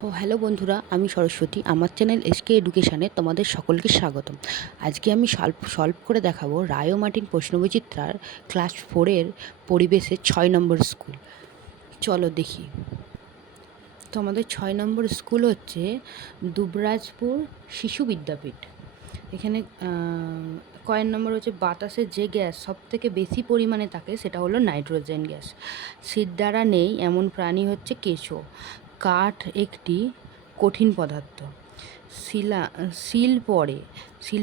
Hello বন্ধুরা, আমি সরস্বতী। আমার চ্যানেল এসকে এডুকেশানে তোমাদের সকলকে স্বাগতম। আজকে আমি সলভ করে দেখাবো রায় ও মার্টিন প্রশ্নবিচিত্রার ক্লাস 4-এর পরিবেশের 6 নম্বর স্কুল। চলো দেখি। তো আমাদের 6 নম্বর স্কুল হচ্ছে দুবরাজপুর শিশু বিদ্যাপীঠ। এখানে কয়েন নম্বর হচ্ছে বাতাসে যে গ্যাস সবথেকে বেশি পরিমাণে থাকে সেটা হলো নাইট্রোজেন গ্যাস। শীত দ্বারা নেই এমন প্রাণী হচ্ছে কেঁচো। কাঠ একটি কঠিন পদার্থ। শিল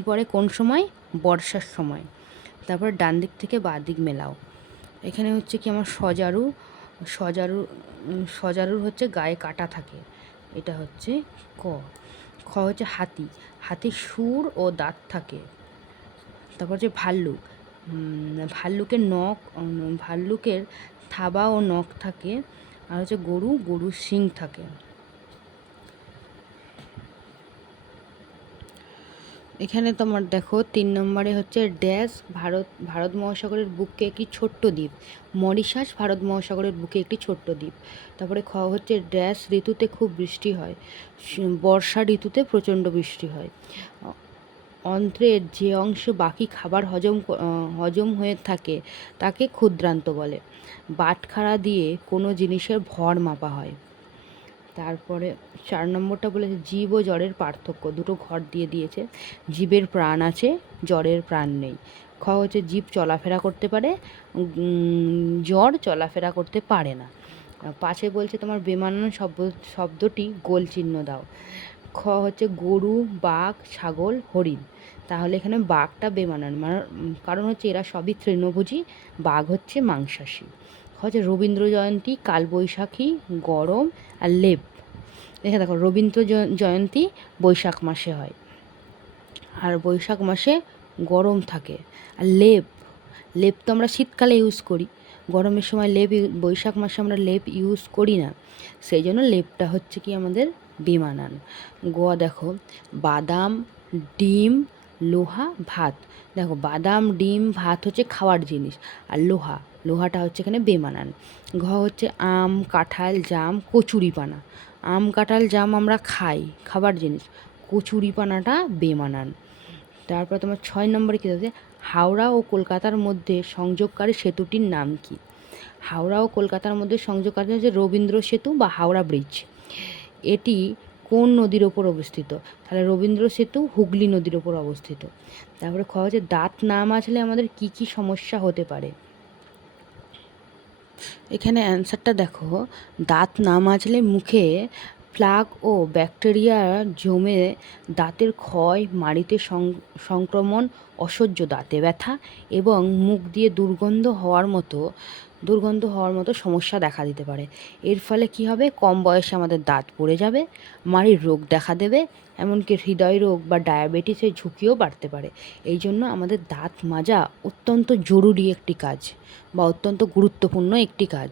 পড়ে কোন সময়? বর্ষার সময়। তারপর ডান দিক থেকে বাঁ দিক মেলাও। এখানে হচ্ছে কি আমার সজারুর হচ্ছে গায়ে কাটা থাকে। এটা হচ্ছে ক। খ হচ্ছে হাতির সুর ও দাঁত থাকে। তারপর হচ্ছে ভাল্লুকের থাবা ও নখ থাকে। আর হচ্ছে গরুর শিং থাকে। এখানে তোমার দেখো 3 নম্বরে হচ্ছে ড্যাশ ভারত মহাসাগরের বুকে একটি ছোট্ট দ্বীপ। মরিশাস ভারত মহাসাগরের বুকে একটি ছোট্ট দ্বীপ। তারপরে খ হচ্ছে ড্যাশ ঋতুতে খুব বৃষ্টি হয়। বর্ষা ঋতুতে প্রচণ্ড বৃষ্টি হয়। অন্ত্রের যে অংশ বাকি খাবার হজম হয়ে থাকে তাকে ক্ষুদ্রান্ত বলে। বাটখারা দিয়ে কোনো জিনিসের ভর মাপা হয়। তারপরে 4 নম্বরটা বলেছে জীব ও জড়ের পার্থক্য। দুটো ঘর দিয়ে দিয়েছে। জীবের প্রাণ আছে, জড়ের প্রাণ নেই। খ হচ্ছে জীব চলাফেরা করতে পারে, জড় চলাফেরা করতে পারে না। পাশে বলছে তোমার বেমানান শব্দটি গোল চিহ্ন দাও। খ হচ্ছে গরু, বাঘ, ছাগল, হরিণ। তাহলে এখানে বাঘটা বেমানান, কারণ হচ্ছে এরা সবই তৃণভোজী, বাঘ হচ্ছে মাংসাশী। হচ্ছে রবীন্দ্র জয়ন্তী, কালবৈশাখী, গরম আর লেপ। এখানে দেখো রবীন্দ্র জয়ন্তী বৈশাখ মাসে হয়, আর বৈশাখ মাসে গরম থাকে। আর লেপ তো আমরা শীতকালে ইউজ করি, গরমের সময় বৈশাখ মাসে আমরা লেপ ইউজ করি না, সেই জন্য লেপটা হচ্ছে কি আমাদের বেমানান। দেখো বাদাম, ডিম, লোহা, ভাত। দেখো বাদাম, ডিম, ভাত হচ্ছে খাওয়ার জিনিস, আর লোহাটা হচ্ছে এখানে বেমানান। হচ্ছে আম, কাঁঠাল, জাম, কচুরিপানা। আম, কাঁঠাল, জাম আমরা খাই, খাবার জিনিস। কচুরিপানাটা বেমানান। তারপর তোমার 6 নম্বরে কী আছে? হাওড়া ও কলকাতার মধ্যে সংযোগকারী সেতুটির নাম কি? হাওড়া ও কলকাতার মধ্যে সংযোগকারী হচ্ছে রবীন্দ্র সেতু বা হাওড়া ব্রিজ। এটি কোন নদীর ওপর অবস্থিত? তাহলে রবীন্দ্র সেতু হুগলি নদীর ওপর অবস্থিত। তারপরে খ হচ্ছে দাঁত না মাজলে আমাদের কি কি সমস্যা হতে পারে? এখানে অ্যান্সারটা দেখো, দাঁত না মাজলে মুখে প্লাগ ও ব্যাকটেরিয়া জমে দাঁতের ক্ষয়, মাড়িতে সংক্রমণ, অসহ্য দাঁতে ব্যথা এবং মুখ দিয়ে দুর্গন্ধ হওয়ার মতো সমস্যা দেখা দিতে পারে। এর ফলে কি হবে? কম বয়সে আমাদের দাঁত পড়ে যাবে, মাড়ির রোগ দেখা দেবে, এমনকি হৃদয় রোগ বা ডায়াবেটিসের ঝুঁকিও বাড়তে পারে। এই জন্য আমাদের দাঁত মাজা অত্যন্ত জরুরি একটি কাজ বা অত্যন্ত গুরুত্বপূর্ণ একটি কাজ।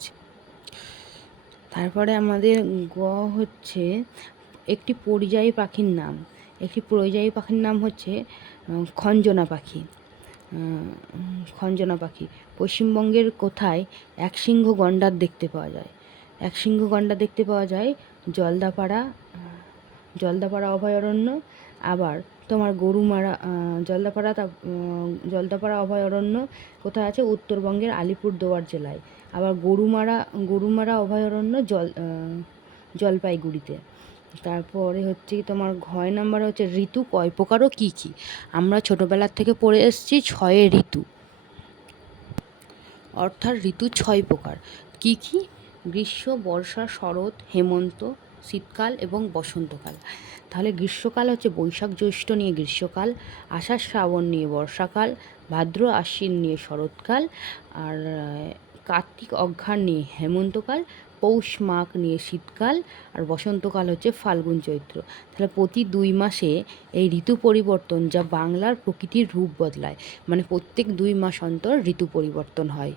তারপরে আমাদের হচ্ছে একটি পরিযায়ী পাখির নাম হচ্ছে খঞ্জনা পাখি। পশ্চিমবঙ্গের কোথায় একশৃঙ্গ গণ্ডার দেখতে পাওয়া যায়? জলদাপাড়া অভয়ারণ্য। আবার তোমার জলদাপাড়া অভয়ারণ্য কোথায় আছে? উত্তরবঙ্গের আলিপুরদুয়ার জেলায়। আবার গরুমারা অভয়ারণ্য জলপাইগুড়িতে। তারপরে হচ্ছে তোমার ঘয় নাম্বারে হচ্ছে ঋতু কয় প্রকার ও কী কী? আমরা ছোটোবেলার থেকে পড়ে এসেছি 6 ঋতু, অর্থাৎ ঋতু 6 প্রকার। কী কী? গ্রীষ্ম, বর্ষা, শরৎ, হেমন্ত, শীতকাল এবং বসন্তকাল। তাহলে গ্রীষ্মকাল হচ্ছে বৈশাখ জ্যৈষ্ঠ নিয়ে গ্রীষ্মকাল, আষাঢ় শ্রাবণ নিয়ে বর্ষাকাল, ভাদ্র আশ্বিন নিয়ে শরৎকাল, আর কার্তিক অঘ্রাণ নিয়ে হেমন্তকাল, পৌষ মাঘ নিয়ে শীতকাল, আর বসন্তকাল হচ্ছে ফাল্গুন চৈত্র। তাহলে প্রতি 2 মাসে এই ঋতু পরিবর্তন, যা বাংলার প্রকৃতির রূপ বদলায়, মানে প্রত্যেক 2 মাস অন্তর ঋতু পরিবর্তন হয়।